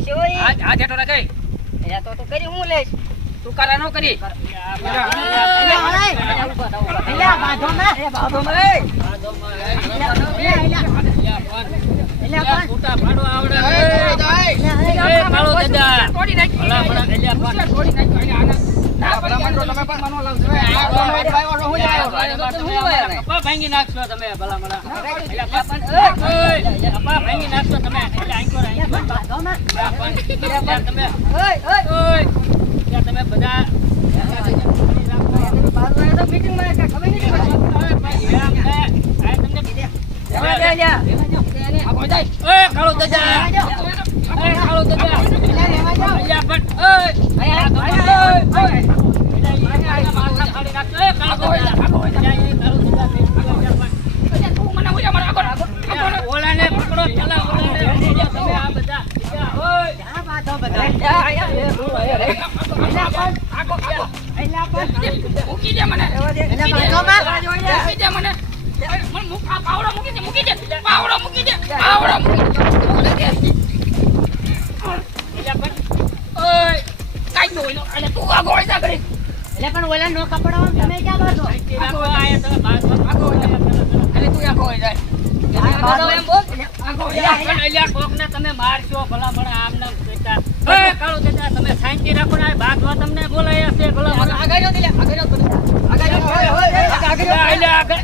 રાખી છે ઓય આ જેટો રાખે એ તો કરી હું લઈશ તું કરા નો કરી છૂટા પાડો આવડે કાળો દાદા તોડી નાખી ભલા ભલા તોડી નાખી ના ભલામણો તમે પણ મનો લાવજો અપા ભાંગી નાખશો તમે ભલામણા અપા ભાંગી નાખશો તમે એટલે આંકો તમે તમે બધા મીટિંગ માં ખબર નહીં કાળો દાદા કાળો દાદા ઓલાને પકડો પેલા તમે આ બધા મૂકી દે મને પાવડો મૂકી દે પાવડો મૂકી દે કાઈ દો અને તું આ ગોળી જા કરી એટલે પણ ઓલા નો કપડો તમે ક્યાં બાજો આયા તમે બાર અને તું આ ગોળી જાય એમ બોલ કોકને તમે મારશો ભલા ભલા આમ નામ કહેતા કાળો દાદા તમે શાંતિ રાખો ને બાદમાં તમને બોલાયા છે ભલા આગળ આગળ